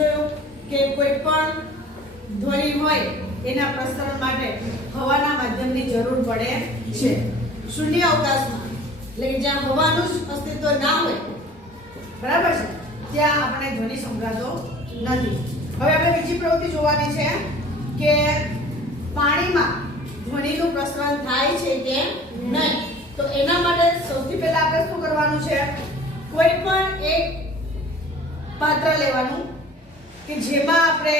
જોયું કે કોઈ પણ ધ્વનિ હોય એના પ્રસરણ માટે હવાના માધ્યમની જરૂર પડે છે. શૂન્ય અવકાશમાં એટલે કે જ્યાં હવાનું જ અસ્તિત્વ ના હોય, બરાબર છે, ત્યાં આપણે ધ્વનિ સંભળાતો નથી. હવે આપણે બીજી પ્રવૃત્તિ જોવાની છે કે પાણીમાં ધ્વનિનું પ્રસરણ થાય છે કે નહીં. તો એના માટે સૌથી પહેલા આપણે શું કરવાનું છે, કોઈ પણ એક પાત્ર લેવાનું કે જેમાં આપણે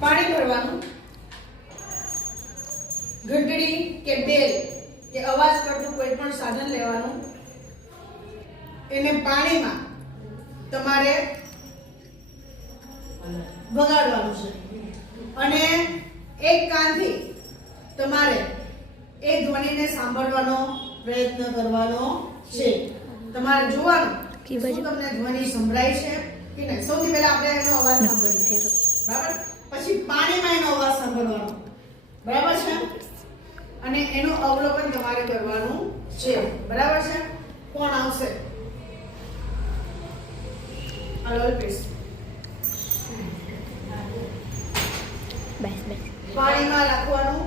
પાણી ભરવાનું, ઘંટડી કે બેલ કે અવાજ કરતું કોઈ પણ સાધન લેવાનું, એને પાણીમાં તમારે વગાડવાનું છે અને એક કાનથી તમારે એ ધ્વનિને સાંભળવાનો પ્રયત્ન કરવાનો છે. તમારે જોવાનું કે શું તમને ધ્વનિ સંભળાય છે કે નહીં. સૌથી પહેલા આપણે એનો અવાજ સાંભળીએ, બરાબર, પછી પાણીમાં એનો અવાજ સાંભળવાનો, બરાબર છે, અને એનું અવલોકન તમારે કરવાનું છે, બરાબર છે. કોણ આવશે? અલ્પેશ. પાણીમાં રાખવાનું,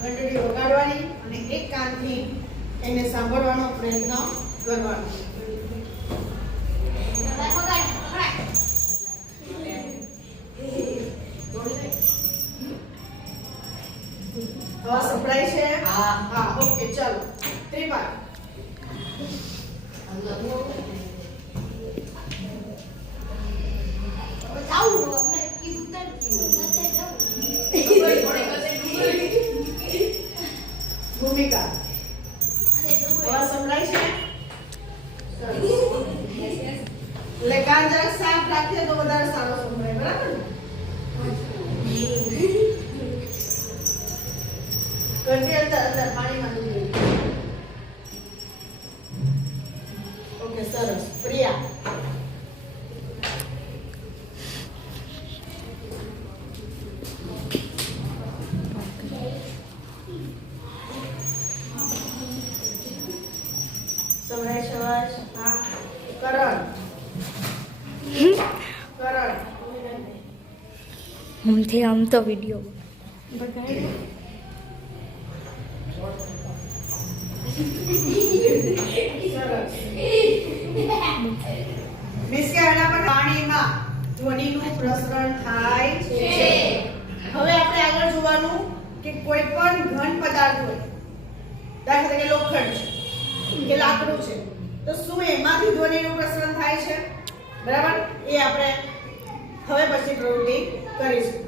ઘંટડી વગાડવાની અને એક કાનથી એને સાંભળવાનો પ્રયત્ન કરવાનો. હા, સંભળાય છે? હા, ઓકે, ચાલો. ત્રિપાલ. ભૂમિકા. અવાજ સંભળાય છે? એટલે કાન જરાક સાફ રાખીએ તો વધારે સારો સંભળાય, બરાબર ને? ઘંટી અંદર પાણીમાં ડૂબી. ઓકે, સરસ. પ્રિયા. સંભળાય છે અવાજ? હા. કરણ. કરણ. हमथे हम तो वीडियो પાણીમાં ધ્વનિનું પ્રસરણ થાય છે. હવે આપણે આગળ જોવાનું કે કોઈ પણ ઘન પદાર્થ હોય, દાખલા તરીકે લોખંડ છે કે લાકડું છે, તો શું એમાંથી ધ્વનિનું પ્રસરણ થાય છે? બરાબર, એ આપણે હવે પછી પ્રવૃત્તિ કરીશું.